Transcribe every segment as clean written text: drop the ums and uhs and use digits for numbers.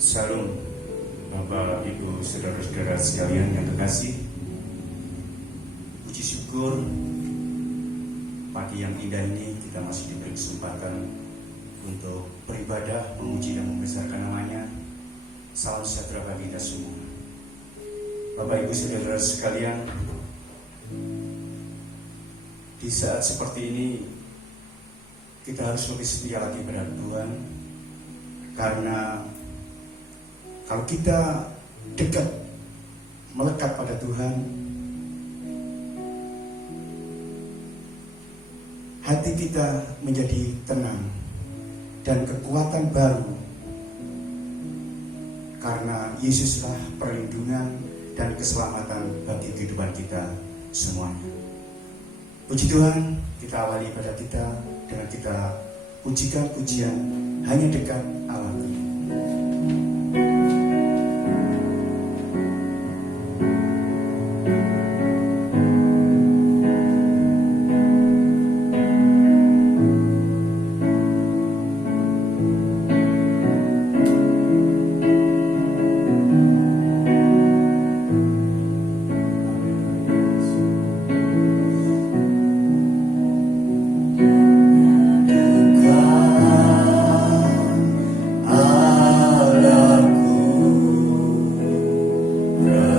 Salam Bapak, Ibu, Saudara-saudara sekalian yang terkasih. Puji syukur pagi yang indah ini kita masih diberi kesempatan untuk beribadah, memuji dan membesarkan namanya. Salam sejahtera bagi kita semua. Bapak, Ibu, Saudara sekalian, di saat seperti ini kita harus lebih setia lagi pada Tuhan, karena kalau kita dekat, melekat pada Tuhan, hati kita menjadi tenang dan kekuatan baru, karena Yesuslah perlindungan dan keselamatan bagi kehidupan kita semuanya. Puji Tuhan, kita awali pada kita dengan kita pujikan pujian hanya dekat Allah.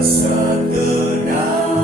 Rasa tenang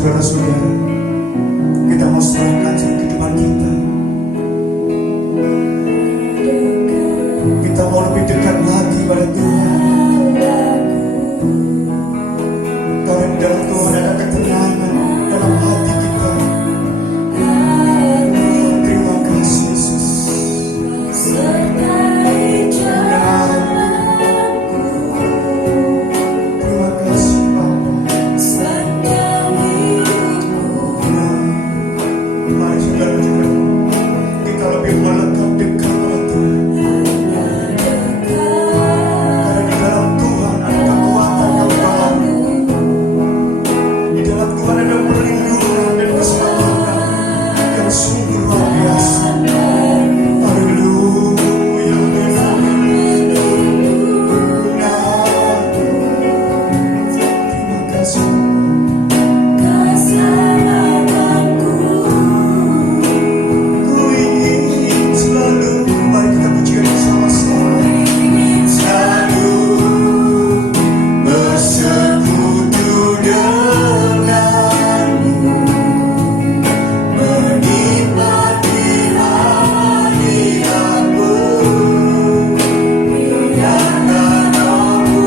saudara-saudara, kita mau serahkan kehidupan kita. Kita mau lebih dekat lagi pada Tuhan. Karena dalam Tuhan ada ketenangan dalam hati kita. Terima kasih Yesus. Terima kasih Bapa. Mari saudara-saudara, kita lebih melekat dekat pada Tuhan. Karena di dalam Tuhan ada kekuatan yang baru. Di dalam Tuhan ada perlindungan dan keselamatan yang sungguh luar biasa. Haleluya. Terima kasih. Ku ingin selalu, mari kita pujikan bersama-sama. Selalu bersekutu denganmu, menikmati hadiratmu, biarkan Rohmu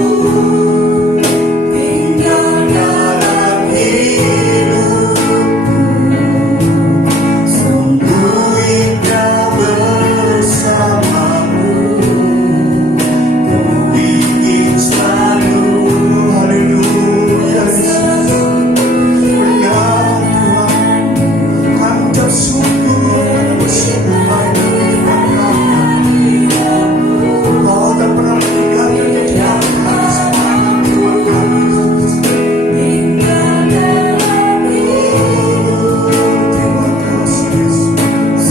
tinggal dalam hidupku. Sungguh indah bersamamu, ku ingin selalu. Haleluya Yesus. Benar Tuhan, kami ucap sungguh baik kehidupan kami. Kau tak pernah meninggalkan di dalam kami sepanjang kehidupan kami. Terima kasih Yesus.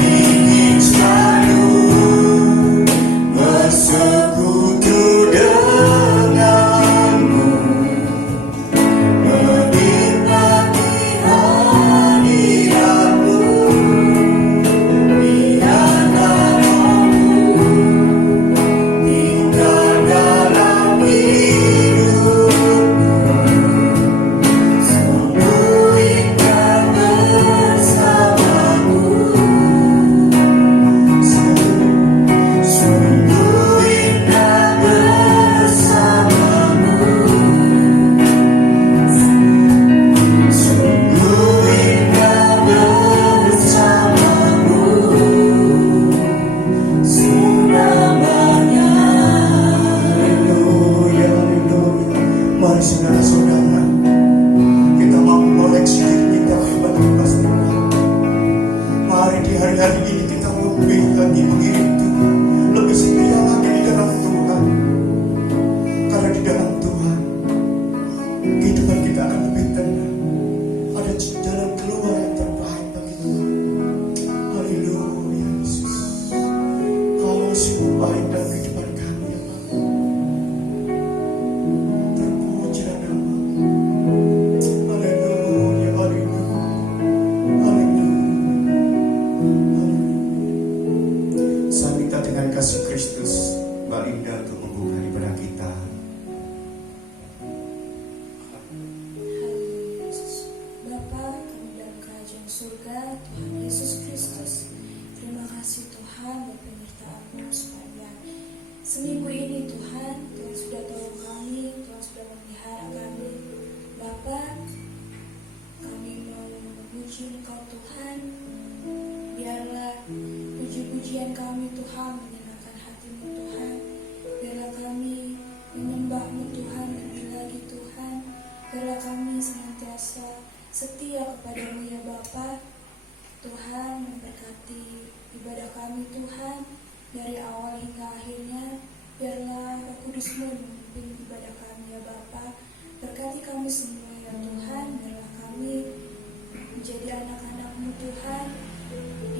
Ingin selalu bersekutu denganmu, menikmati hadiratmu, biarkan Rohmu tinggal dalam hidupku. Sungguh indah bersamamu, sungguh indah bersamamu, sungguh indah bersamamu selamanya. Haleluya, haleluya. Mari saudara-saudara, kita mau mengoleksi diri kita kepada Tuhan. Mari di hari-hari ini kita lebih lagi mengirim Tuhan, lebih setia lagi di dalam Tuhan. Karena di dalam Tuhan kehidupan kita akan lebih tenang. Ada jalan keluar yang terbaik bagi Tuhan. Haleluya Yesus. Kau sungguh baik dalam kehidupan kami ya Bapa. Terpujilah nama-Mu. Haleluya, haleluya, haleluya, haleluya. Saya minta dengan kasih Kristus Mbak Linda untuk membuka ibadah kita. Yesus. Bapa, kami dalam kerajaan surga, Tuhan Yesus Kristus. Terima kasih Tuhan buat penyertaan-Mu sepanjang seminggu ini Tuhan. Tuhan sudah tolong kami, Tuhan sudah memelihara kami. Bapa, kami mau memuji Engkau Tuhan. Biarlah puji-pujian kami Tuhan menyenangkan hati-Mu Tuhan. Biarlah kami menyembah-Mu Tuhan lebih lagi Tuhan. Biarlah kami senantiasa setia kepada-Mu ya Bapa. Tuhan memberkati ibadah kami Tuhan dari awal hingga akhirnya. Biarlah Roh Kudus-Mu memimpin ibadah kami ya Bapa. Berkati kami semua ya Tuhan. Biarlah kami menjadi anak-anak-Mu Tuhan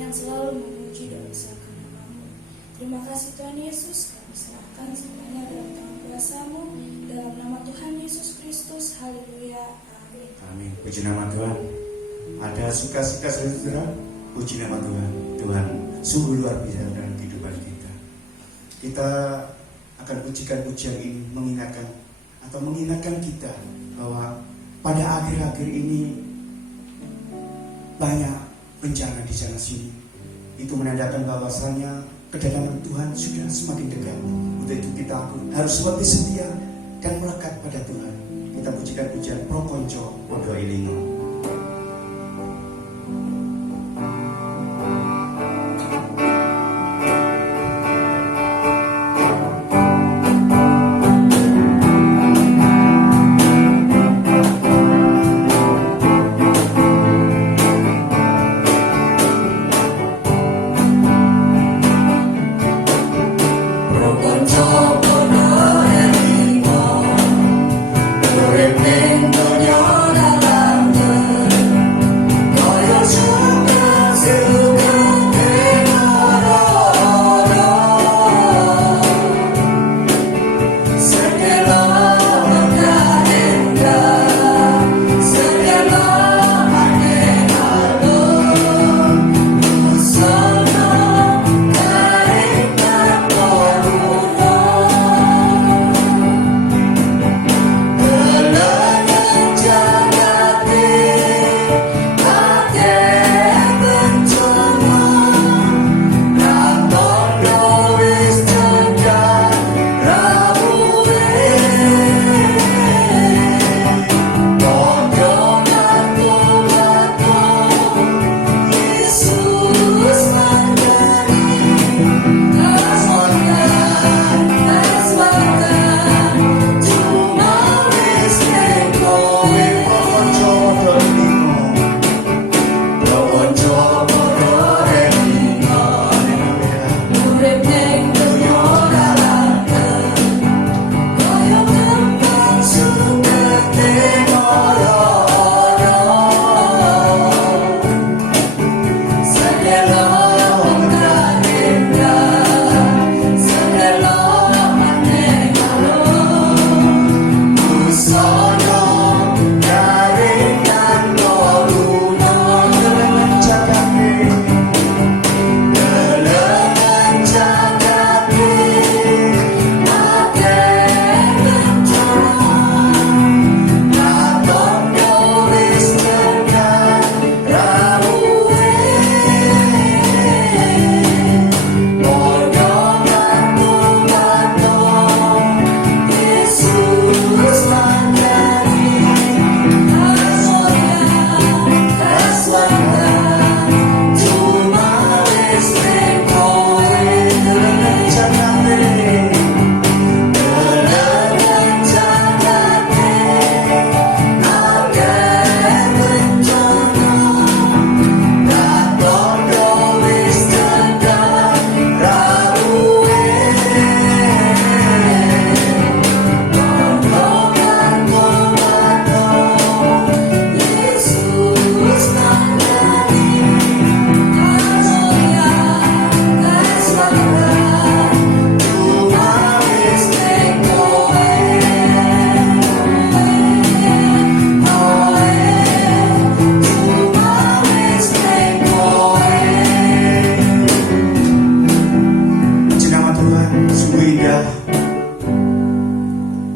yang selalu memuji dan besarkan nama-Mu. Terima kasih Tuhan Yesus. Kami serahkan semuanya dalam tangan kuasa-Mu. Dalam nama Tuhan Yesus Kristus. Haleluya. Amin. Amin. Puji nama Tuhan. Ada suka-suka saudara, puji nama Tuhan. Tuhan sungguh luar biasa dalam kehidupan kita. Kita akan akan pujian-pujian ini mengingatkan kita bahwa pada akhir-akhir ini banyak bencana di sana sini. Itu menandakan bahwasanya kedatangan Tuhan sudah semakin dekat. Untuk itu kita harus lebih setia dan melekat pada Tuhan. Kita pujikan pujian Pro Konco Podo Ilingo.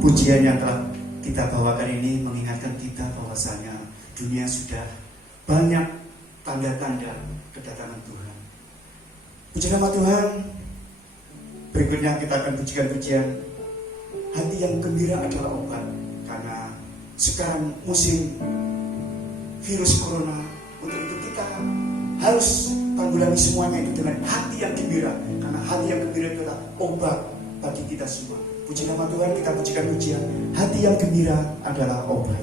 Pujian yang telah kita bawakan ini mengingatkan kita bahwasanya dunia sudah banyak tanda-tanda kedatangan Tuhan. Puji nama Tuhan. Berikutnya kita akan pujikan pujian hati yang gembira adalah obat. Karena sekarang musim virus corona, untuk itu kita harus tanggulangi semuanya itu dengan hati yang gembira. Karena hati yang gembira itu adalah obat bagi kita semua. Puji nama Tuhan, kita pujikan pujian hati yang gembira adalah obat.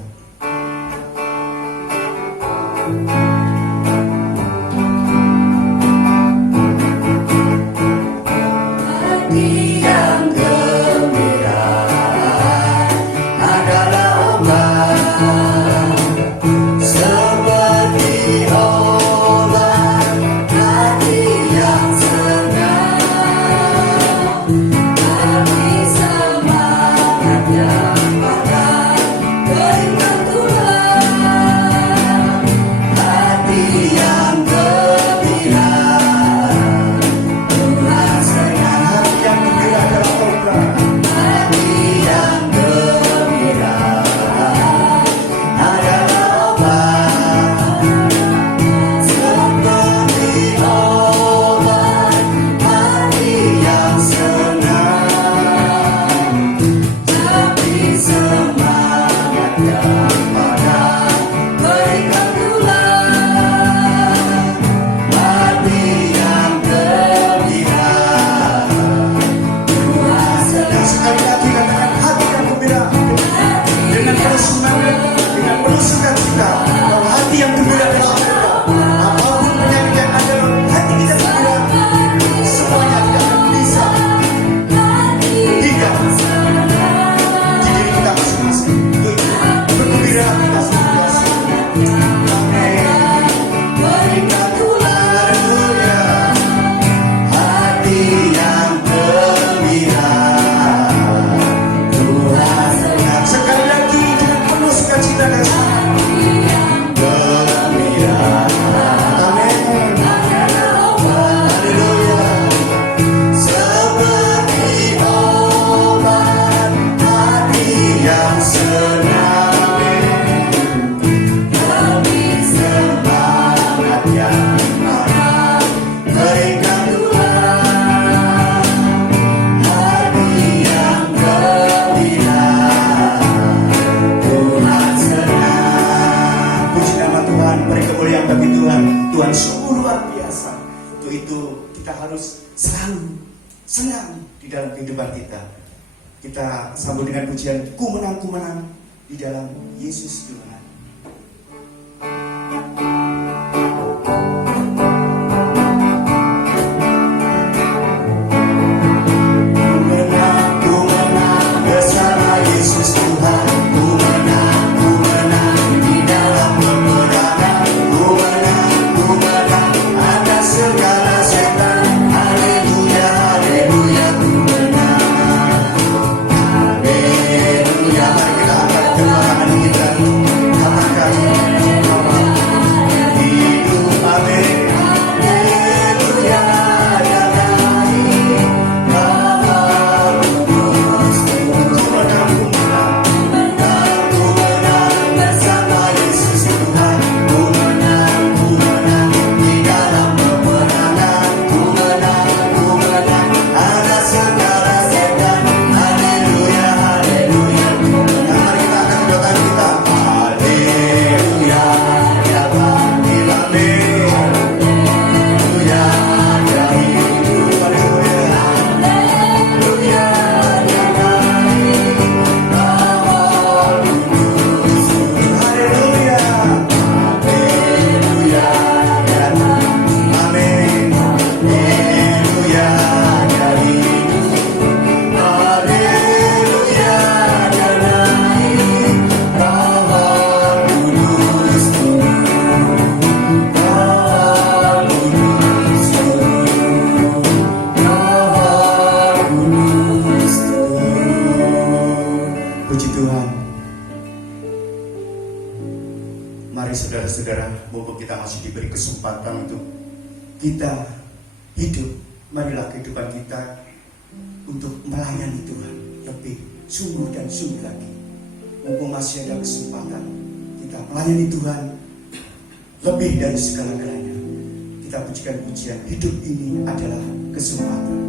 Hati yang gembira adalah obat, seperti obat hati yang senang. Hati semangat yang pada keringat Tuhan. luar biasa. Untuk itu kita harus selalu senang di dalam kehidupan kita. Kita sambut dengan pujian ku menang di dalam Yesus Tuhan. Mari saudara-saudara, mumpung kita masih diberi kesempatan untuk kita hidup, marilah kehidupan kita untuk melayani Tuhan lebih sungguh dan sungguh lagi. Mumpung masih ada kesempatan, kita melayani Tuhan lebih dari segala-galanya. Kita pujikan pujian, hidup ini adalah kesempatan.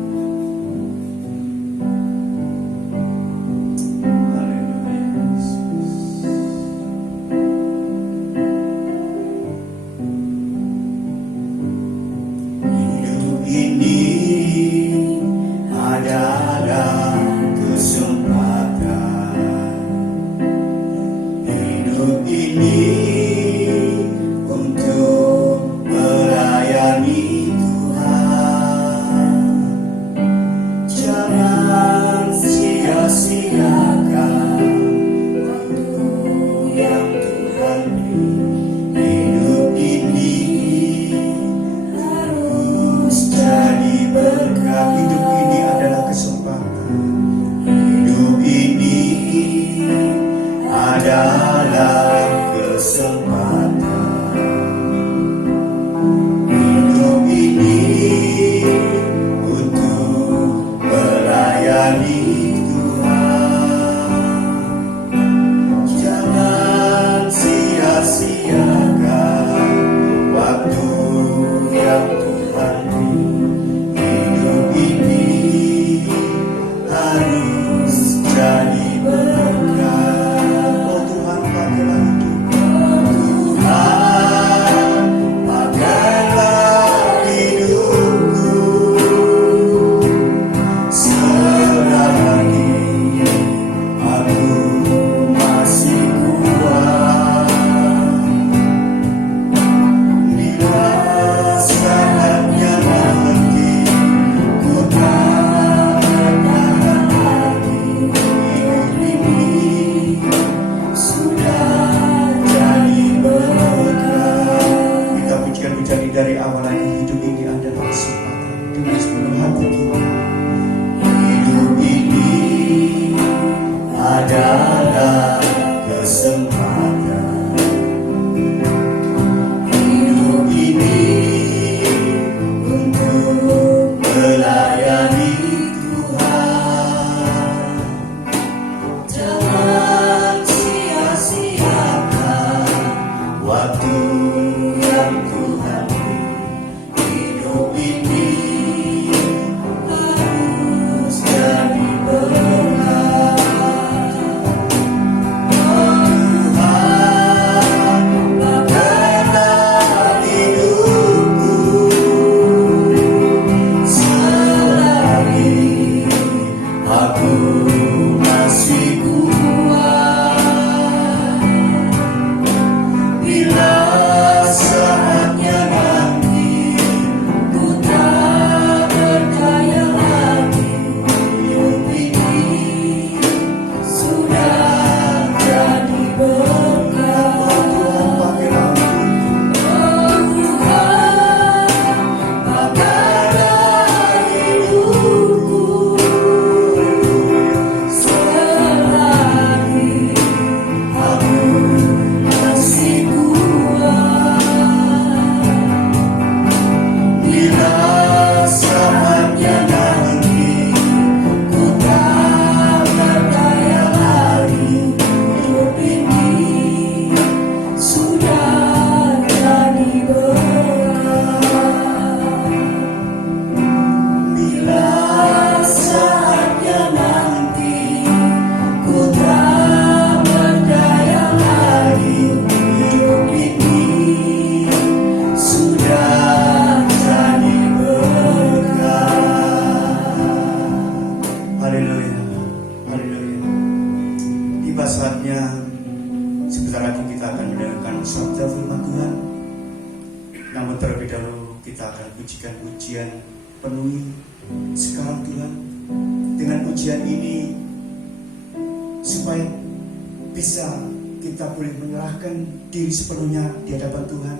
Namun terlebih dahulu kita akan pujikan pujian penuhi sekarang Tuhan. Dengan pujian ini supaya bisa kita boleh menyerahkan diri sepenuhnya di hadapan Tuhan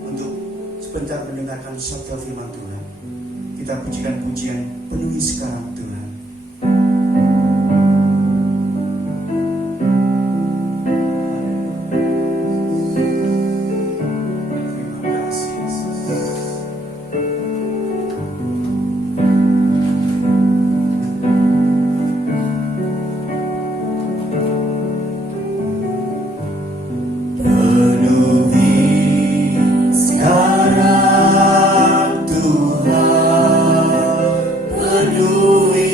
untuk sebentar mendengarkan sabda firman Tuhan. Kita pujikan pujian penuhi sekarang Tuhan. Terima kasih Yesus. Penuhi sekarang Tuhan, penuhi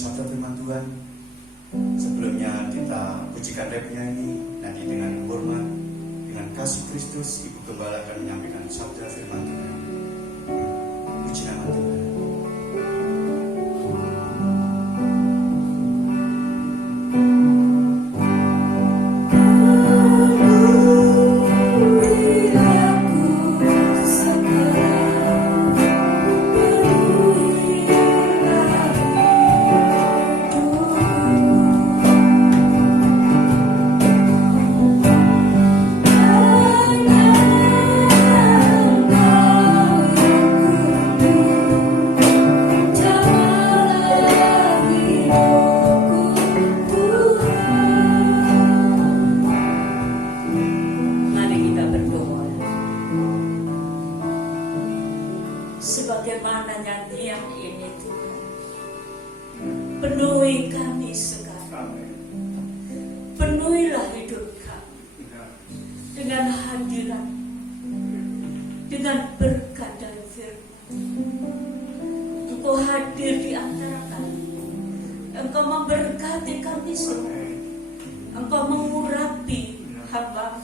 sabda firman Tuhan. Sebelumnya kita pujikan rapnya ini, nanti dengan hormat, dengan kasih Kristus, Ibu Gembala akan menyampaikan sabda firman Tuhan. Puji nama Tuhan. Sebagaimana nyanyian ini Tuhan, penuhi kami sekarang. Penuhilah hidup kami dengan hadirat, dengan berkat dari firman. Engkau hadir di antara kami. Engkau memberkati kami semua. Engkau mengurapi hamba,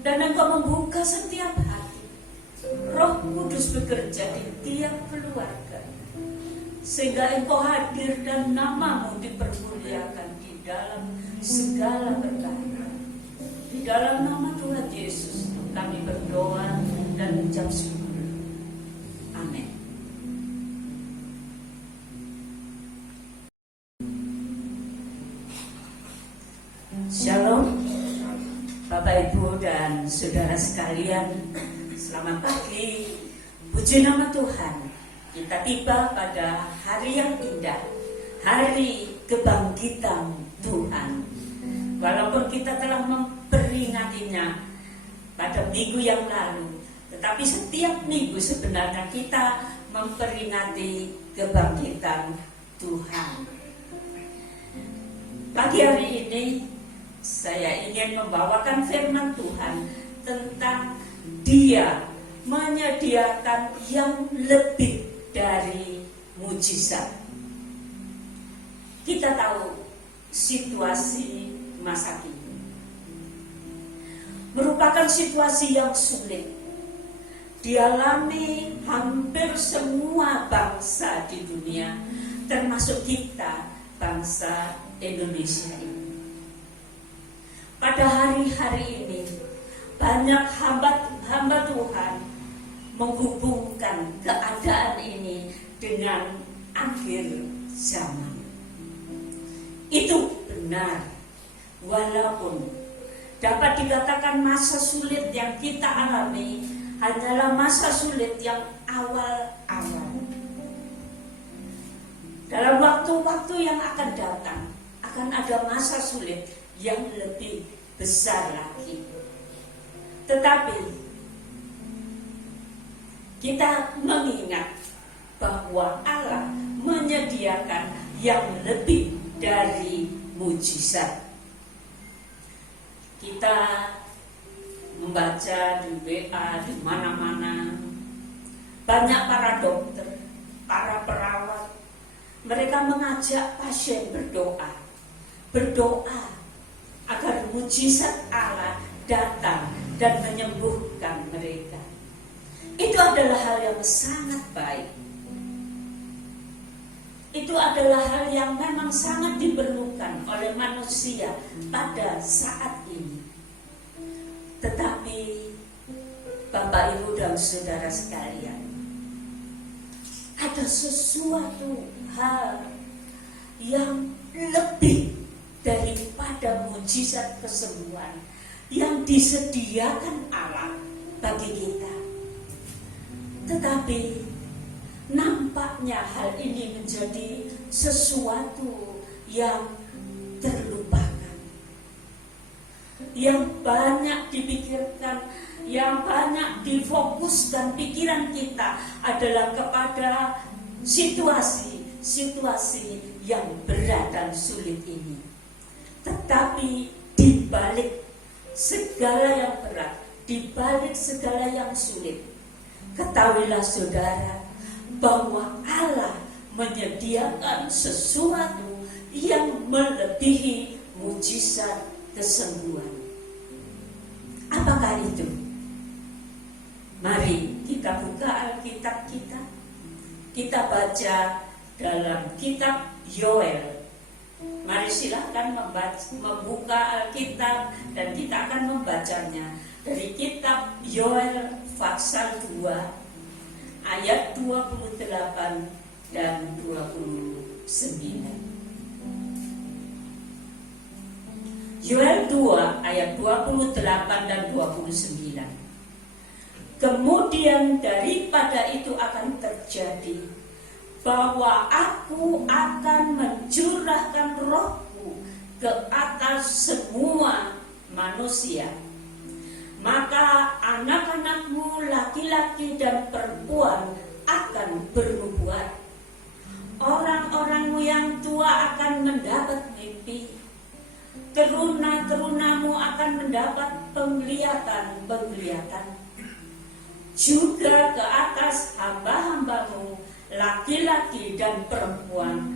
dan Engkau membuka setiap hati. Roh Kudus bekerja di tiap keluarga, sehingga Engkau hadir dan nama-Mu dipermuliakan di dalam segala perkara. Di dalam nama Tuhan Yesus kami berdoa dan mengucap syukur. Amin. Shalom Bapak Ibu dan saudara sekalian, selamat pagi. Puji nama Tuhan. Kita tiba pada hari yang indah, hari kebangkitan Tuhan. Walaupun kita telah memperingatinya pada minggu yang lalu, tetapi setiap minggu sebenarnya kita memperingati kebangkitan Tuhan. Pagi hari ini saya ingin membawakan firman Tuhan tentang Dia menyediakan yang lebih dari mujizat. Kita tahu situasi masa kini merupakan situasi yang sulit dialami hampir semua bangsa di dunia, termasuk kita, bangsa Indonesia ini. Pada hari-hari ini banyak hamba Tuhan menghubungkan keadaan ini dengan akhir zaman. Itu benar, walaupun dapat dikatakan masa sulit yang kita alami hanyalah masa sulit yang awal-awal. Dalam waktu-waktu yang akan datang akan ada masa sulit yang lebih besar lagi. Tetapi kita mengingat bahwa Allah menyediakan yang lebih dari mujizat. Kita membaca di WA, di mana-mana, banyak para dokter, para perawat, mereka mengajak pasien berdoa agar mujizat Allah datang dan menyembuhkan mereka. Itu adalah hal yang sangat baik. Itu adalah hal yang memang sangat diperlukan oleh manusia pada saat ini. Tetapi Bapak, Ibu, dan saudara sekalian, ada sesuatu hal yang lebih daripada mujizat kesembuhan yang disediakan Allah bagi kita. Tetapi nampaknya hal ini menjadi sesuatu yang terlupakan, yang banyak dipikirkan, yang banyak difokuskan pikiran kita adalah kepada situasi yang berat dan sulit ini. Tetapi di balik segala yang berat, di balik segala yang sulit, ketahuilah saudara bahwa Allah menyediakan sesuatu yang melebihi mujizat kesembuhan. Apakah itu? Mari kita buka Alkitab kita. Kita baca dalam kitab Yoel. Mari silahkan membuka Alkitab dan kita akan membacanya dari kitab Yoel pasal 2 ayat 28 dan 29. Yoel 2 ayat 28 dan 29. Kemudian daripada itu akan terjadi bahwa aku akan mencurahkan rohku ke atas semua manusia. Maka anak-anakmu laki-laki dan perempuan akan bernubuat. Orang-orangmu yang tua akan mendapat mimpi. Teruna-terunamu akan mendapat penglihatan-penglihatan. Juga ke atas hamba-hambamu laki-laki dan perempuan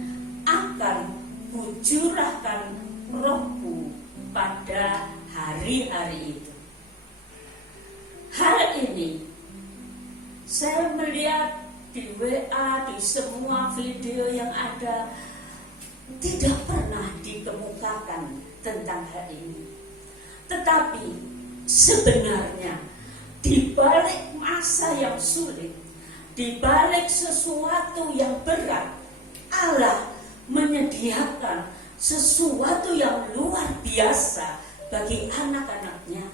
akan kucurahkan rohku pada hari-hari itu. Hal ini saya melihat di WA, di semua video yang ada, tidak pernah dikemukakan tentang hal ini. Tetapi sebenarnya di balik masa yang sulit, di balik sesuatu yang berat, Allah menyediakan sesuatu yang luar biasa bagi anak-anaknya,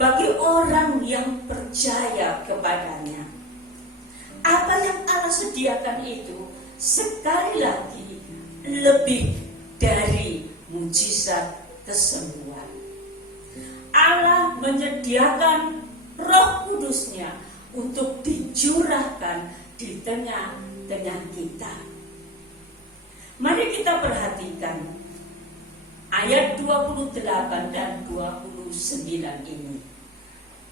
bagi orang yang percaya kepadanya. Apa yang Allah sediakan itu sekali lagi lebih dari mujizat kesembuhan. Allah menyediakan Roh Kudus-Nya untuk dicurahkan di tengah-tengah kita. Mari kita perhatikan ayat 28 dan 29 ini.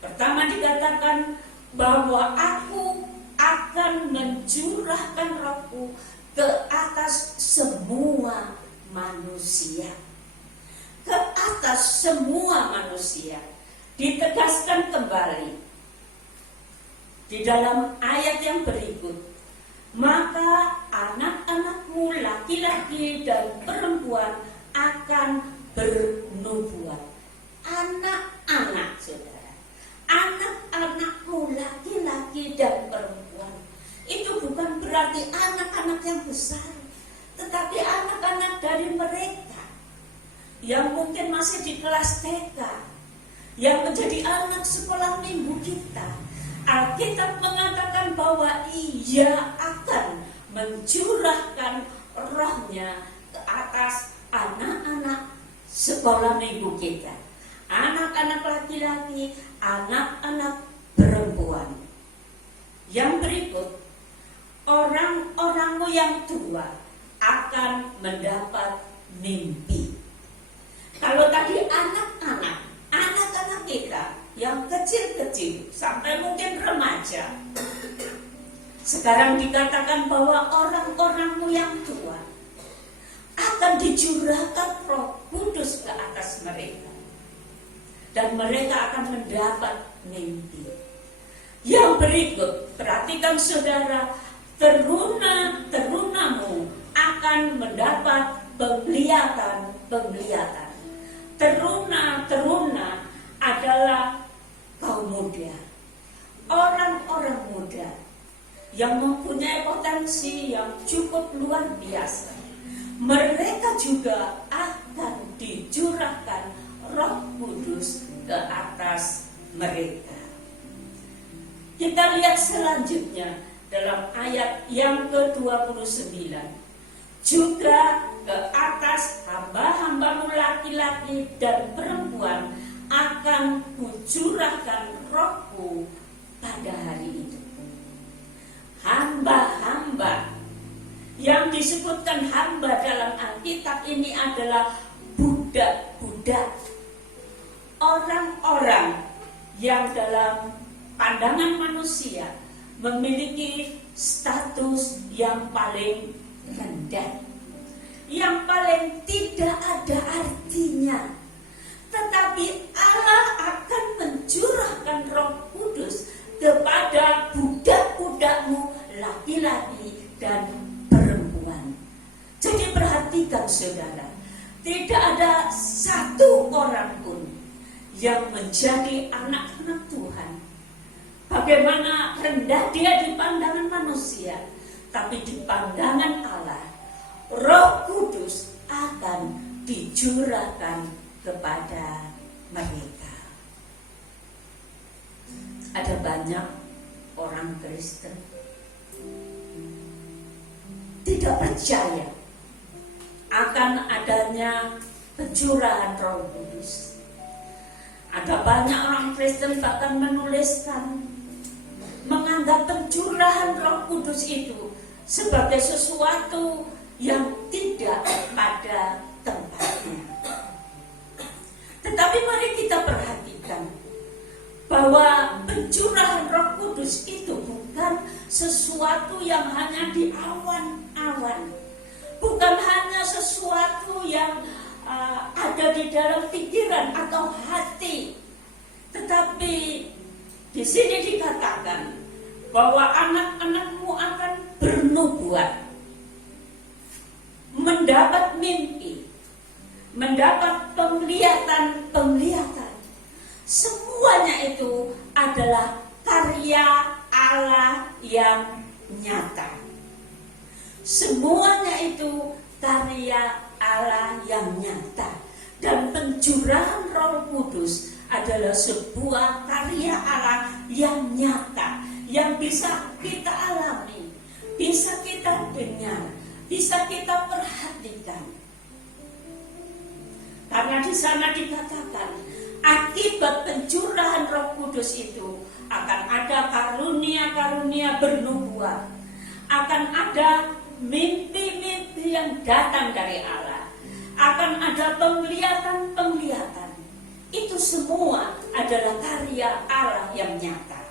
Pertama dikatakan bahwa aku akan mencurahkan rohku ke atas semua manusia. Ke atas semua manusia. Ditegaskan kembali di dalam ayat yang berikut. Maka anak-anakmu laki-laki dan perempuan akan bernubuat. Anak-anak, saudara. Anak-anakmu laki-laki dan perempuan. Itu bukan berarti anak-anak yang besar, tetapi anak-anak dari mereka yang mungkin masih di kelas TK, yang menjadi anak sekolah minggu kita. Alkitab mengatakan bahwa Ia akan mencurahkan rohnya ke atas anak-anak sekolah minggu kita. Anak-anak laki-laki, anak-anak perempuan. Yang berikut, orang-orangmu yang tua akan mendapat mimpi. Kalau tadi anak-anak kita yang kecil-kecil sampai mungkin remaja, sekarang dikatakan bahwa orang-orangmu yang tua akan dicurahkan Roh Kudus ke atas mereka, dan mereka akan mendapat mimpi. Yang berikut, perhatikan saudara, teruna-terunamu akan mendapat penglihatan-penglihatan. Teruna-teruna adalah kaum muda, orang-orang muda yang mempunyai potensi yang cukup luar biasa. Mereka juga akan dicurahkan Roh Kudus ke atas mereka. Kita lihat selanjutnya dalam ayat yang ke-29. Juga ke atas hamba-hambamu laki-laki dan perempuan akan kucurahkan rohku pada hari itu. Hamba-hamba, yang disebutkan hamba dalam Alkitab ini adalah budak-budak. Orang-orang yang dalam pandangan manusia memiliki status yang paling rendah, yang paling tidak ada artinya. Tetapi Allah akan mencurahkan Roh Kudus kepada budak-budakmu laki-laki dan perempuan. Jadi perhatikan saudara, tidak ada satu orang pun yang menjadi anak-anak Tuhan, bagaimana rendah dia di pandangan manusia, tapi di pandangan Allah, Roh Kudus akan dicurahkan kepada mereka. Ada banyak orang Kristen tidak percaya akan adanya pencurahan Roh Kudus. Ada banyak orang Kristen bahkan menuliskan, menganggap pencurahan Roh Kudus itu sebagai sesuatu yang tidak pada tempatnya. Tetapi mari kita perhatikan bahwa pencurahan Roh Kudus itu bukan sesuatu yang hanya di awan-awan, bukan hanya sesuatu yang ada di dalam pikiran atau hati, tetapi di sini dikatakan bahwa anak-anakmu akan bernubuat, mendapat mimpi, mendapat penglihatan. Semuanya itu adalah karya Allah yang nyata. Semuanya itu karya Allah yang nyata. Dan pencurahan Roh Kudus adalah sebuah karya Allah yang nyata, yang bisa kita alami, bisa kita dengar, bisa kita perhatikan. Karena di sana dikatakan akibat pencurahan Roh Kudus itu akan ada karunia-karunia bernubuat, akan ada mimpi-mimpi yang datang dari Allah, akan ada penglihatan-penglihatan. Itu semua adalah karya Allah yang nyata.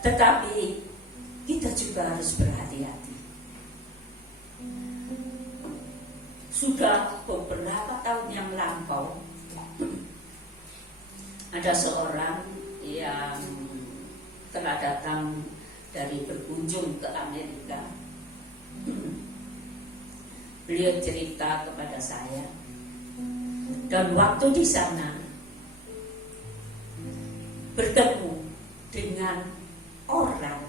Tetapi kita juga harus berhati-hati. Sudah beberapa tahun yang lampau, ada seorang yang telah datang dari berkunjung ke Amerika. Beliau cerita kepada saya, dan waktu di sana bertemu dengan orang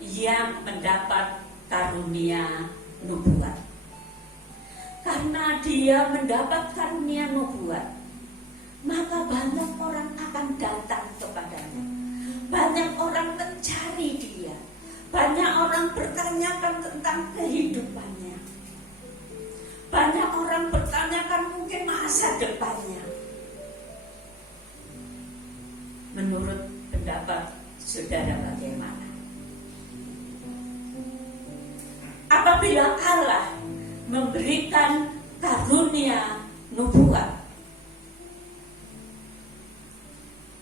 yang mendapat karunia nubuat. Karena dia mendapat karunia nubuat, maka banyak orang akan datang kepadanya. Banyak orang mencari dia. Banyak orang bertanyakan tentang kehidupannya. Banyak orang bertanyakan mungkin masa depannya. Menurut pendapat saudara bagaimana? Apabila Allah memberikan karunia nubuat,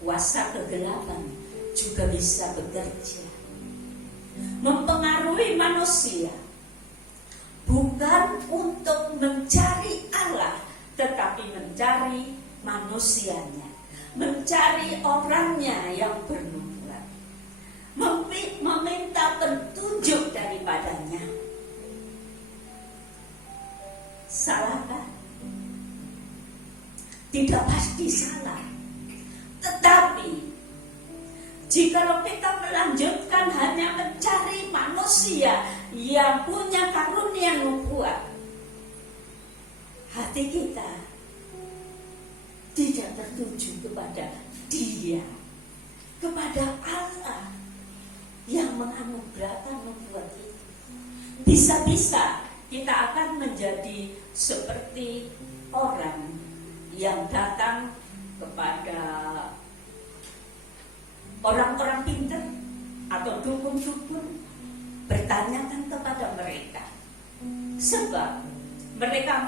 kuasa kegelapan juga bisa bekerja, mempengaruhi manusia, bukan untuk mencari Allah, tetapi mencari manusianya, mencari orangnya yang bernubuat, meminta petunjuk daripadanya. Salahkah? Tidak pasti salah. Tetapi jikalau kita melanjutkan hanya mencari manusia yang punya karunia nubuat, hati kita tidak tertuju kepada Dia, kepada Allah yang menganugerahkan nubuat itu. Bisa-bisa kita akan menjadi seperti orang yang datang kepada orang-orang pintar atau dukun-dukun, bertanyakan kepada mereka, sebab mereka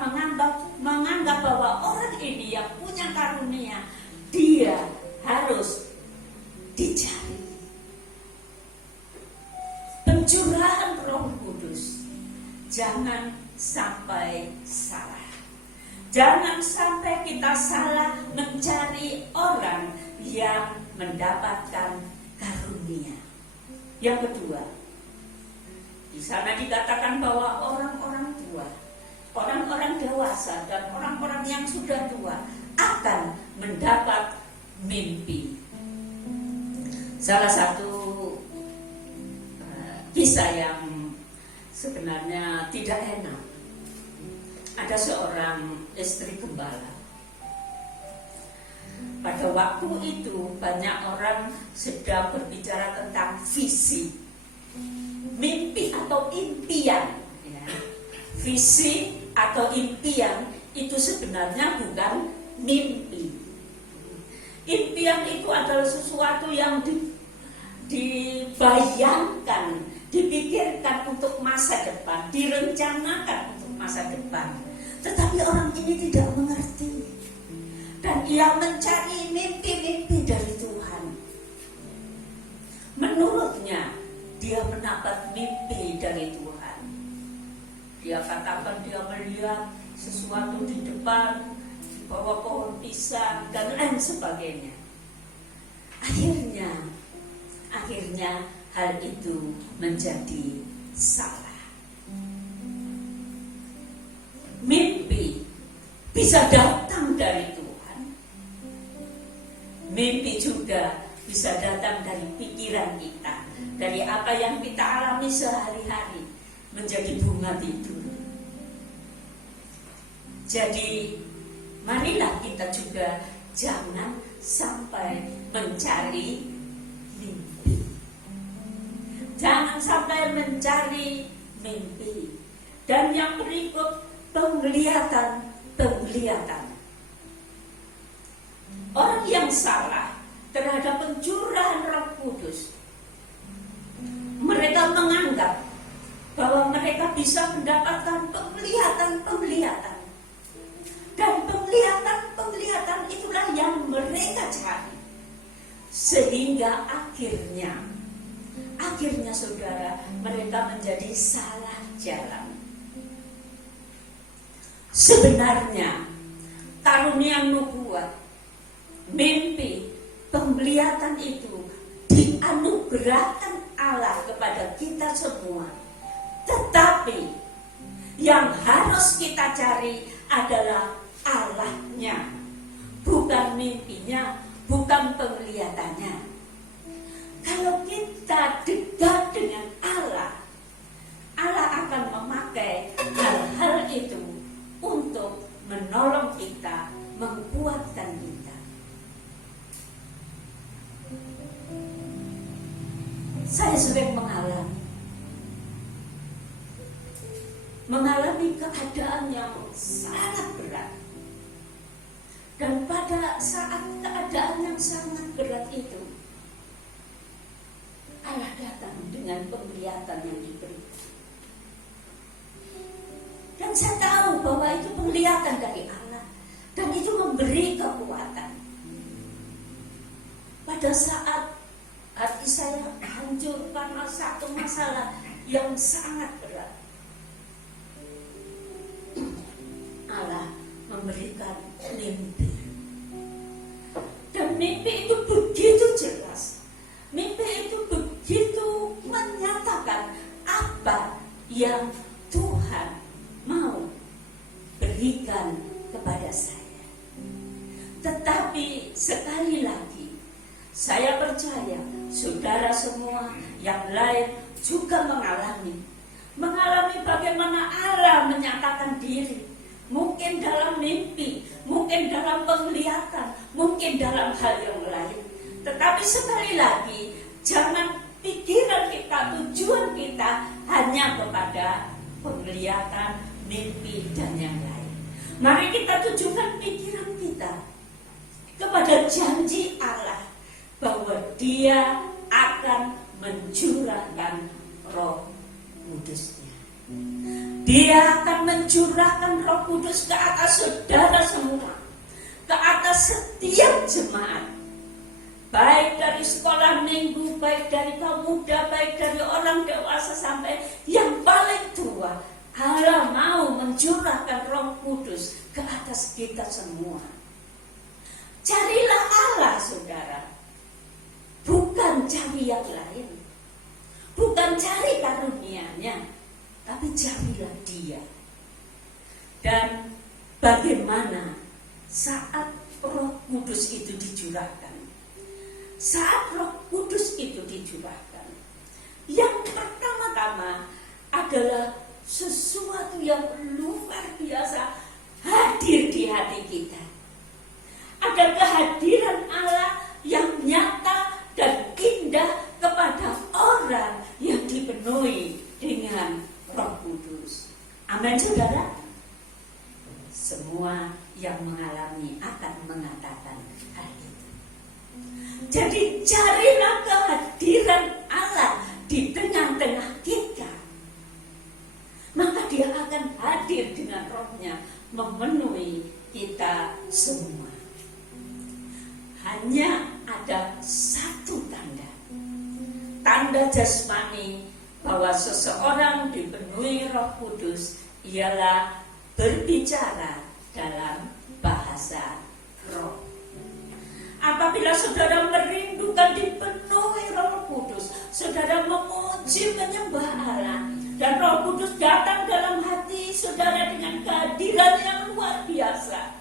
menganggap bahwa orang ini yang punya karunia, dia harus dicari. jangan sampai salah. Jangan sampai kita salah mencari orang yang mendapatkan karunia. Yang kedua, di sana dikatakan bahwa orang-orang tua, orang-orang dewasa dan orang-orang yang sudah tua akan mendapat mimpi. Salah satu kisah yang sebenarnya tidak enak. Ada seorang istri gembala. Pada waktu itu banyak orang sedang berbicara tentang visi, mimpi atau impian. Ya. Visi atau impian itu sebenarnya bukan mimpi. Impian itu adalah sesuatu yang dibayangkan, dipikirkan untuk masa depan, direncanakan untuk masa depan. Tetapi orang ini tidak mengerti. Dan ia mencari mimpi-mimpi dari Tuhan. Menurutnya, dia mendapat mimpi dari Tuhan. Dia katakan dia melihat sesuatu di depan, di bawah pohon pisang, dan lain sebagainya. Akhirnya hal itu menjadi salah. Mimpi bisa datang dari Tuhan. Mimpi juga bisa datang dari pikiran kita, dari apa yang kita alami sehari-hari, menjadi bunga tidur. Jadi marilah kita juga jangan sampai mencari mimpi. Jangan sampai mencari mimpi. Dan yang berikut, penglihatan. Orang yang salah terhadap pencurahan Roh Kudus, mereka menganggap bahwa mereka bisa mendapatkan penglihatan. Dan penglihatan itulah yang mereka cari. Sehingga akhirnya saudara, mereka menjadi salah jalan. Sebenarnya karunia nubuat, mimpi, penglihatan itu dianugerahkan Allah kepada kita semua. Tetapi yang harus kita cari adalah Allahnya, bukan mimpinya, bukan penglihatannya. Kalau kita dekat dengan Allah, Allah akan memakai hal-hal itu untuk menolong kita, menguatkan kita. Saya sering mengalami keadaan yang sangat berat. Dan pada saat keadaan yang sangat berat itu, Allah datang dengan penglihatan yang diberikan. Dan saya tahu bahwa itu penglihatan dari Allah, dan itu memberi kekuatan. Pada saat hati saya hancur karena satu masalah yang sangat berat, Allah memberikan mimpi. Dan mimpi itu begitu jelas. Mimpi itu begitu menyatakan apa yang Tuhan mau berikan kepada saya. Tetapi sekali lagi, saya percaya saudara semua yang lain juga mengalami bagaimana Allah menyatakan diri. Mungkin dalam mimpi, mungkin dalam penglihatan, mungkin dalam hal yang lain. Tetapi sekali lagi, jangan pikiran kita, tujuan kita hanya kepada penglihatan, mimpi, dan yang lain. Mari kita tujukan pikiran kita kepada janji Allah bahwa Dia akan mencurahkan Roh Kudus-Nya. Dia akan mencurahkan Roh Kudus ke atas saudara semua, ke atas setiap jemaat, baik dari sekolah minggu, baik dari kaum muda, baik dari orang dewasa sampai yang paling tua. mencurahkan Roh Kudus ke atas kita semua. Carilah Allah, saudara. Bukan cari yang lain. Bukan cari karunia-Nya, tapi carilah Dia. Dan bagaimana saat Roh Kudus itu dicurahkan? Saat Roh Kudus itu dicurahkan, yang pertama-tama adalah sesuatu yang luar biasa hadir di hati kita. Ada kehadiran Allah yang nyata dan indah kepada orang yang dipenuhi dengan Roh Kudus. Amin, saudara. Semua yang mengalami akan mengatakan hal itu. Jadi carilah kehadiran Allah di tengah-tengah kita, maka Dia akan hadir dengan Roh-Nya memenuhi kita semua. Hanya ada satu tanda jasmani bahwa seseorang dipenuhi Roh Kudus ialah berbicara dalam bahasa roh. Apabila saudara merindukan dipenuhi Roh Kudus, saudara memuji menyembah Allah, dan Roh Kudus datang dalam hati saudara dengan kehadiran yang luar biasa,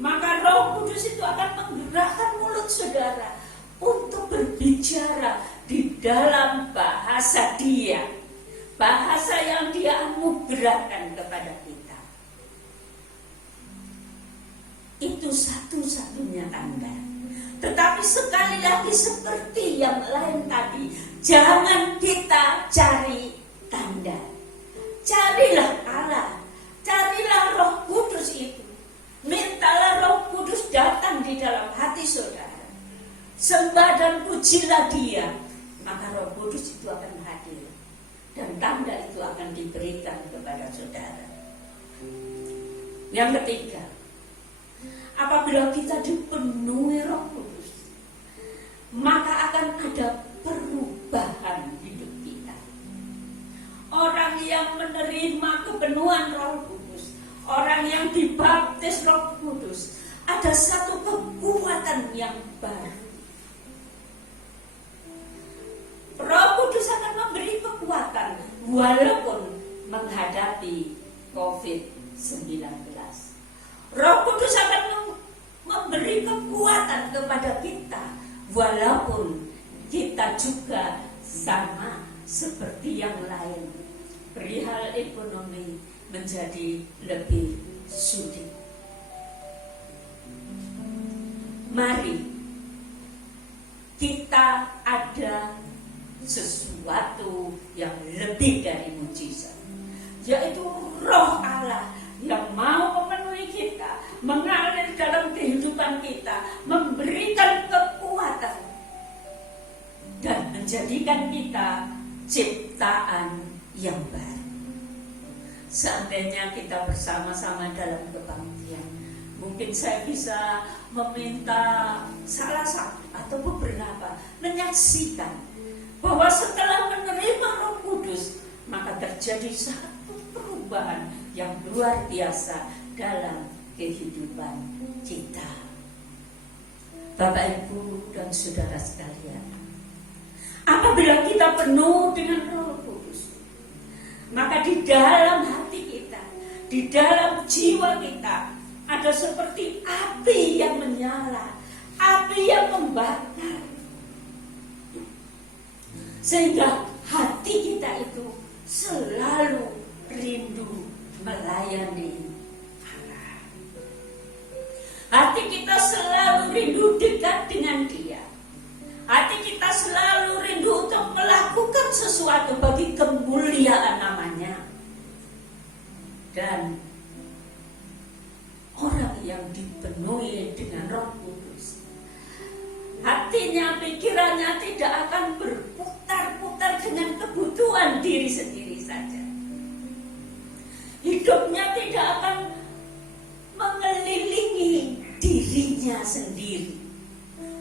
maka Roh Kudus itu akan menggerakkan mulut saudara untuk berbicara di dalam bahasa Dia, bahasa yang Dia anugerahkan kepada kita. Itu satu-satunya tanda. Tetapi sekali lagi seperti yang lain tadi, jangan kita cari tanda. Carilah Allah, carilah Roh Kudus itu. Mintalah Roh Kudus datang di dalam hati saudara. Sembah dan pujilah Dia, maka Roh Kudus itu akan hadir dan tanda itu akan diberikan kepada saudara. Yang ketiga, apabila kita dipenuhi Roh Kudus, maka akan ada perubahan hidup kita. Orang yang menerima kepenuhan Roh Kudus, orang yang dibaptis Roh Kudus, ada satu kekuatan yang baru. Roh Kudus akan memberi kekuatan walaupun menghadapi COVID-19. Roh Kudus akan memberi kekuatan kepada kita walaupun kita juga sama seperti yang lain. Perihal ekonomi menjadi lebih sulit. Mari kita ada sesuatu yang lebih dari mujizat, yaitu Roh Allah yang mau memenuhi kita, mengalir dalam kehidupan kita, memberikan kekuatan dan menjadikan kita ciptaan yang baru. Seandainya kita bersama-sama dalam kebaktian, mungkin saya bisa meminta salah satu atau beberapa menyaksikan bahwa setelah menerima Roh Kudus, maka terjadi satu perubahan yang luar biasa dalam kehidupan kita. Bapak, Ibu, dan saudara sekalian, apabila kita penuh dengan Roh Kudus, maka di dalam hati kita, di dalam jiwa kita, ada seperti api yang menyala, api yang membakar, sehingga hati kita itu selalu rindu melayani Allah. Hati kita selalu rindu dekat dengan Dia. Hati kita selalu rindu untuk melakukan sesuatu bagi kemuliaan namanya. Dan orang yang dipenuhi dengan Roh Kudus, hatinya, pikirannya tidak akan berputar-putar dengan kebutuhan diri sendiri saja. Hidupnya tidak akan mengelilingi dirinya sendiri.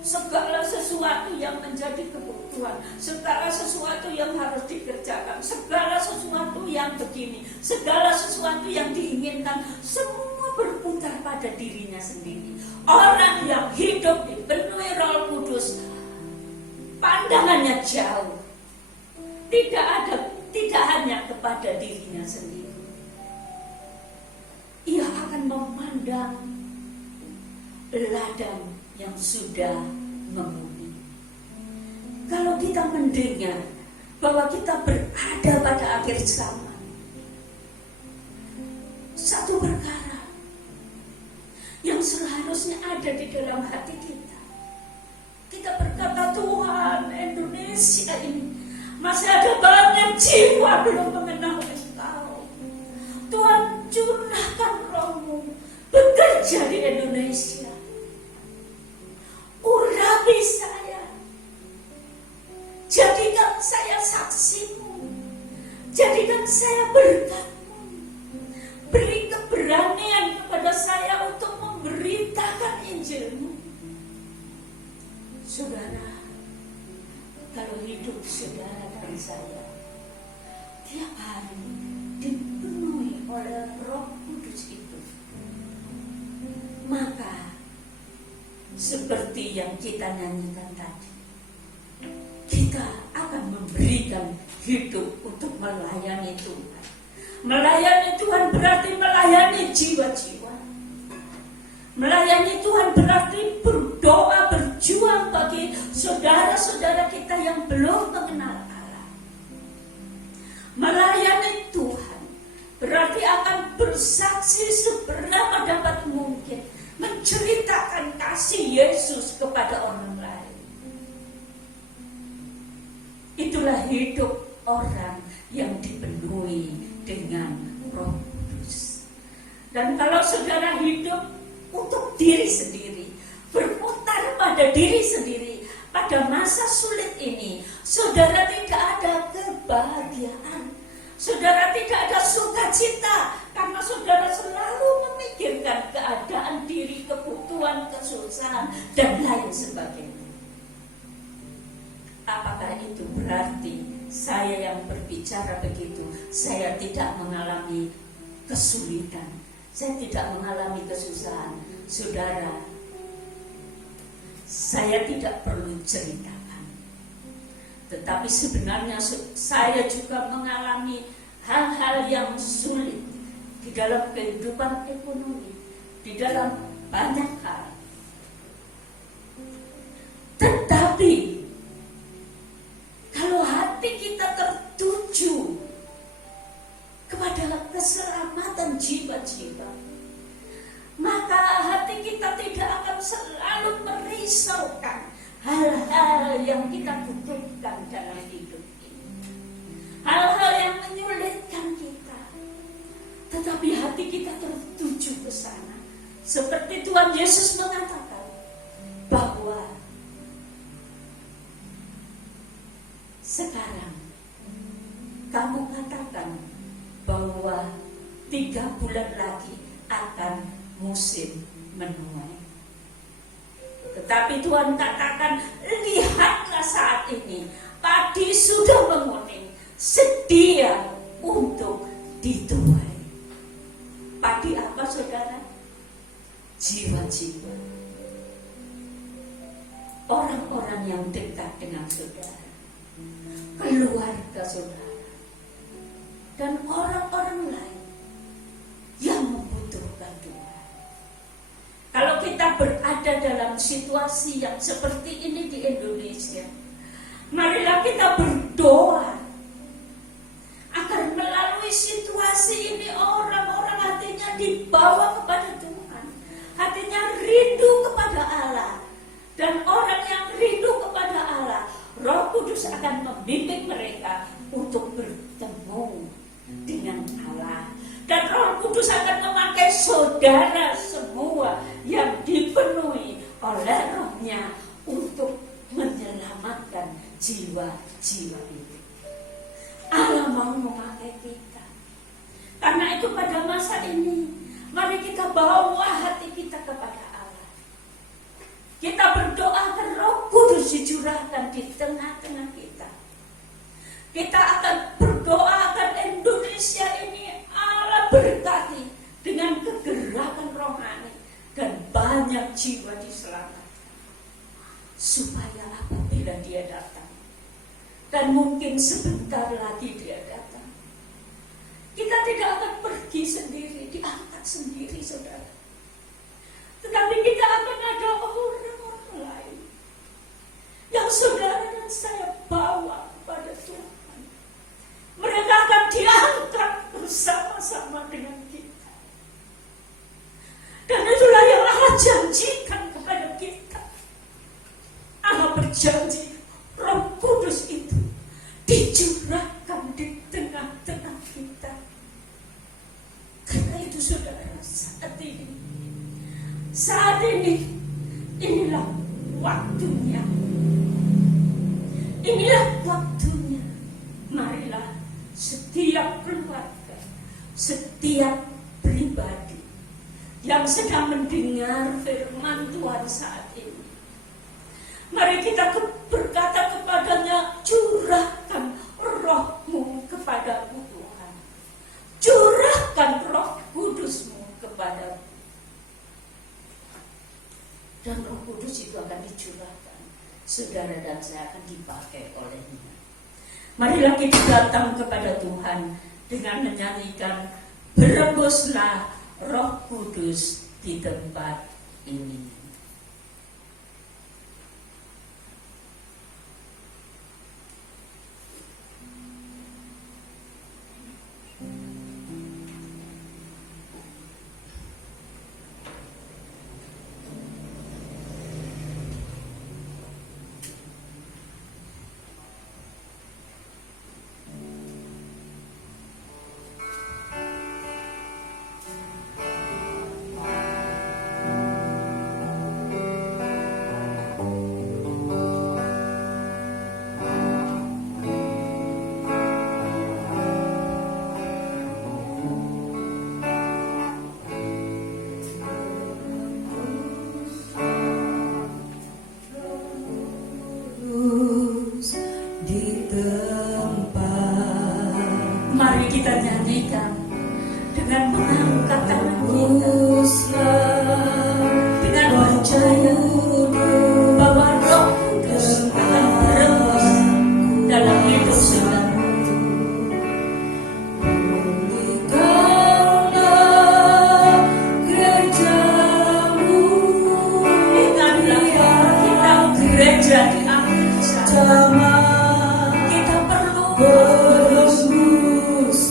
Segala sesuatu yang menjadi kebutuhan, segala sesuatu yang harus dikerjakan, segala sesuatu yang begini, segala sesuatu yang diinginkan, semua berputar pada dirinya sendiri. Orang yang hidup dipenuhi Roh Kudus, pandangannya jauh, tidak hanya kepada dirinya sendiri. Ia akan memandang ladang yang sudah memudi. Kalau kita mendengar bahwa kita berada pada akhir zaman, satu perkara yang seharusnya ada di dalam hati kita, kita berkata, Tuhan, Indonesia ini masih ada banyak jiwa belum mengenal Engkau. Tuhan, curahkan Roh-Mu bekerja di Indonesia. Urapi saya, jadikan saya saksi-Mu, jadikan saya berkat-Mu. Beri keberanian kepada saya untuk memberitakan Injil-Mu. Saudara, kalau hidup saudara dan saya tiap hari dipenuhi oleh Roh Kudus itu, maka seperti yang kita nyanyikan tadi, kita akan memberikan hidup untuk melayani Tuhan. Melayani Tuhan berarti melayani jiwa-jiwa. Melayani Tuhan berarti berdoa, berjuang bagi saudara-saudara kita yang belum mengenal Allah. Melayani Tuhan berarti akan bersaksi seberapa dapat mungkin, menceritakan kasih Yesus kepada orang lain. Itulah hidup orang yang dipenuhi dengan Roh Kudus. Dan kalau saudara hidup untuk diri sendiri, berputar pada diri sendiri, pada masa sulit ini, saudara tidak ada kebahagiaan, saudara tidak ada sukacita, karena saudara selalu memikirkan keadaan diri, kebutuhan, kesusahan, dan lain sebagainya. Apakah itu berarti saya yang berbicara begitu, saya tidak mengalami kesulitan, saya tidak mengalami kesusahan? Saudara, saya tidak perlu ceritakan, tetapi sebenarnya saya juga mengalami hal-hal yang sulit di dalam kehidupan ekonomi, di dalam banyak hal. Tetapi kalau hati kita tertuju kepada keselamatan jiwa-jiwa, maka hati kita tidak akan selalu merisaukan hal-hal yang kita butuhkan dalam hidup ini, hal-hal yang menyulitkan kita. Tetapi hati kita tertuju ke sana, seperti Tuhan Yesus mengatakan bahwa sekarang kamu katakan bahwa 3 bulan lagi akan musim menuai. Tetapi Tuhan katakan, lihatlah saat ini padi sudah menguning, sedia untuk dituai. Padi apa, saudara? Jiwa-jiwa, orang-orang yang dekat dengan saudara, keluarga saudara, dan orang-orang lain yang membutuhkan Tuhan. Kalau kita berada dalam situasi yang seperti ini di Indonesia, marilah kita berdoa agar melalui situasi ini orang-orang hatinya dibawa kepada Tuhan, hatinya rindu kepada Allah. Dan orang yang rindu kepada Allah, Roh Kudus akan membimbing mereka untuk bertemu dengan Allah. Dan Roh Kudus akan memakai saudara semua yang dipenuhi oleh Roh-Nya untuk menyelamatkan jiwa-jiwa itu. Allah mau memakai kita. Karena itu pada masa ini, mari kita bawa hati kita kepada Allah. Kita berdoa agar Roh Kudus dicurahkan di tengah-tengah kita. Kita akan berdoa agar Indonesia Indonesia ini Allah berkati dengan kegerakan rohani dan banyak jiwa diselamatkan. Supaya apabila dia datang, dan mungkin sebentar lagi dia datang, kita tidak akan pergi sendiri, diangkat sendiri, saudara. Tetapi kita akan ada orang-orang lain yang saudara dan saya bawa kepada Tuhan. Mereka akan diangkat bersama-sama dengan kita. Dan itulah yang Allah janjikan kepada kita. Allah berjanji Roh Kudus itu dicurahkan di tengah-tengah kita. Karena itu saudara, saat ini inilah waktunya. Inilah waktunya. Marilah setiap keluarga, setiap pribadi yang sedang mendengar firman Tuhan saat ini, mari kita berkata kepadanya, curahkan rohmu kepadaku Tuhan. Curahkan roh kudusmu kepadaku. Dan roh kudus itu akan dicurahkan. Saudara dan saya akan dipakai olehnya. Marilah kita datang kepada Tuhan dengan menyanyikan, berembuslah roh kudus di tempat ini. Mari kita nyanyikan dengan mengangkat tangan kita, dengan percaya bahwa Roh Kudus akan berembus dalam hidup saudara. Ingatlah kita gereja di akhir zaman. Kita perlu berembus.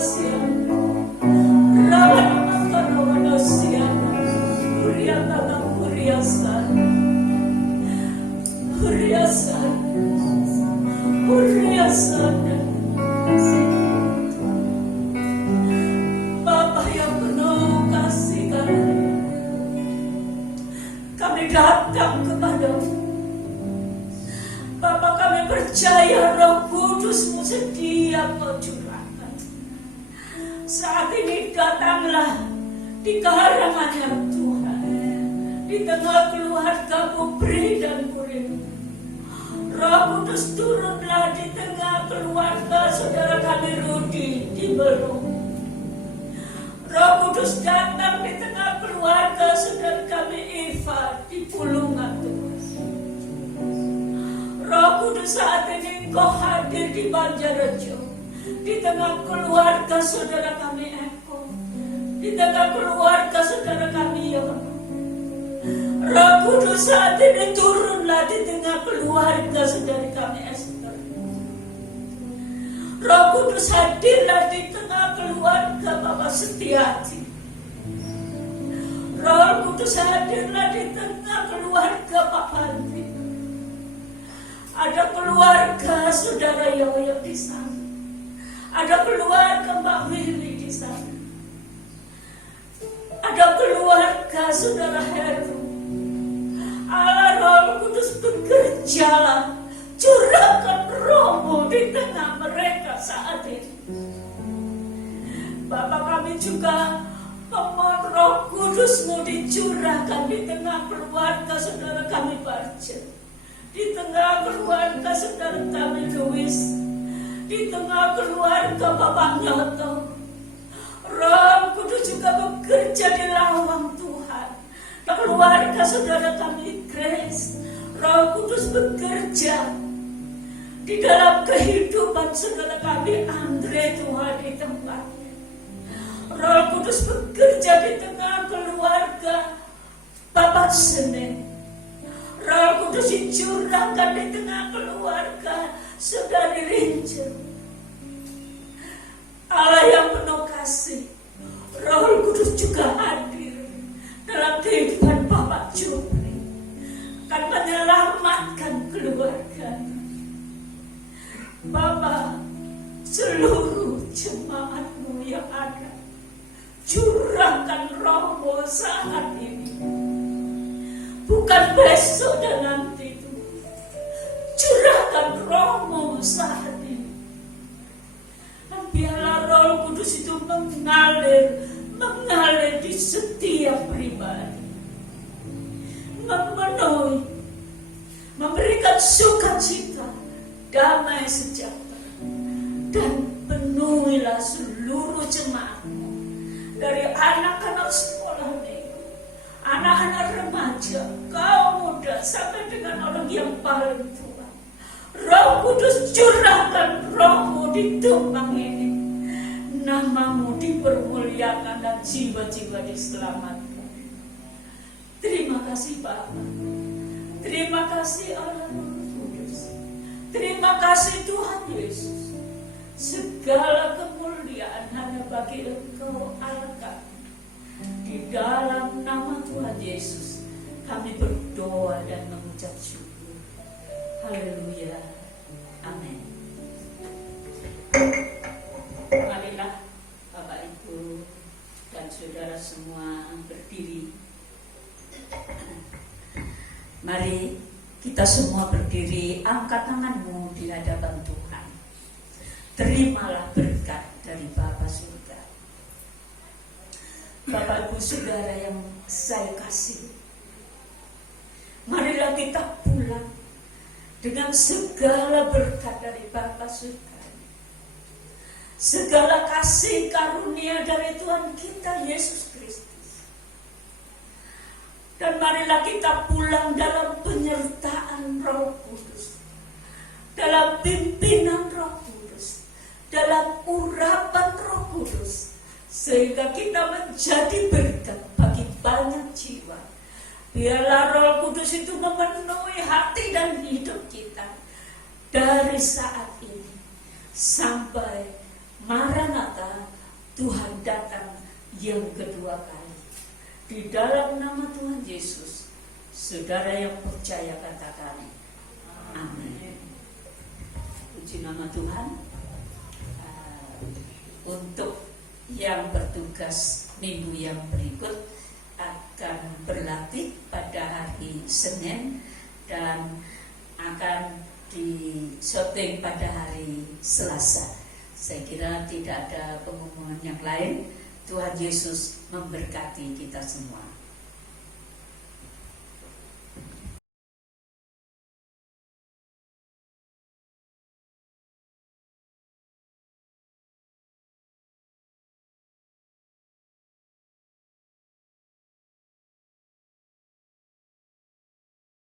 Bapa yang penuh kasih karunia, kami datang kepadamu. Bapa, kami percaya Roh Kudus-Mu sedia Kau curahkan. Saat ini datanglah di karangan Tuhan, di tengah keluarga Putri dan Puri. Roh Kudus turunlah di tengah keluarga saudara kami Rudi di Belum. Roh Kudus datang di tengah keluarga saudara kami Eva di Pulungan Tuhan. Roh Kudus saat ini Engkau hadir di Banjarjo, di tengah keluarga saudara kami Eko, di tengah keluarga saudara kami Yono. Roh Kudus saat ini turunlah di tengah keluarga saudari kami Esther. Roh Kudus hadirlah di tengah keluarga Bapak Setiati. Roh Kudus hadirlah di tengah keluarga Pak Panti. Ada keluarga saudara Yoyo di sana. Ada keluarga Mbak Willy di sana. Ada keluarga saudara Heru. Allah Roh Kudus bekerjalah, curahkan Roh-Mu di tengah mereka saat ini. Bapak, kami juga memohon Roh Kudus-Mu dicurahkan di tengah keluarga saudara kami Barja, di tengah keluarga saudara kami Louis, di tengah keluarga Bapak Nyoto. Roh Kudus juga bekerja di lawang Tuhan, keluarga saudara kami Grace. Roh Kudus bekerja di dalam kehidupan saudara kami Andre Tuhan di tempatnya. Roh Kudus bekerja di tengah keluarga Bapak Sene. Roh Kudus dicurahkan di tengah keluarga saudari Rincer. Allah yang penuh kasih, Roh Kudus juga hadir dalam kehidupan Bapak Jupri, akan menyelamatkan keluarga. Bapak, seluruh jemaat-Mu yang ada, curahkan Roh-Mu saat ini, bukan besok dan nanti itu. Curahkan Roh-Mu saat ini. Dan biarlah Roh Kudus itu mengalir di setiap pribadi, memenuhi, memberikan sukacita, damai sejahtera, dan penuhilah seluruh jemaat-Mu, dari anak-anak sekolah minggu, anak-anak remaja, kaum muda, sampai dengan orang yang paling tua. Roh Kudus, curahkan Roh-Mu di tempat ini. Nama-Mu dipermuliakan dan jiwa-jiwa diselamatkan. Terima kasih Bapa. Terima kasih Allah Roh Kudus. Terima kasih Tuhan Yesus. Segala kemuliaan hanya bagi Engkau Allah kami. Di dalam nama Tuhan Yesus kami berdoa dan mengucap syukur. Haleluya. Amin. Marilah Bapak Ibu dan saudara semua berdiri. Mari kita semua berdiri, angkat tanganmu di hadapan Tuhan. Terimalah berkat dari Bapa surga. Bapak Ibu saudara yang saya kasih, marilah kita pulang dengan segala berkat dari Bapa surga, segala kasih karunia dari Tuhan kita Yesus Kristus. Dan marilah kita pulang dalam penyertaan Roh Kudus, dalam pimpinan Roh Kudus, dalam urapan Roh Kudus, sehingga kita menjadi berkat bagi banyak jiwa. Biarlah Roh Kudus itu memenuhi hati dan hidup kita dari saat ini sampai Maranatha yang kedua kali. Di dalam nama Tuhan Yesus, saudara yang percaya katakan amin. Puji nama Tuhan. Untuk yang bertugas minggu yang berikut akan berlatih pada hari Senin dan akan di syuting pada hari Selasa. Saya kira tidak ada pengumuman yang lain. Tuhan Yesus memberkati kita semua.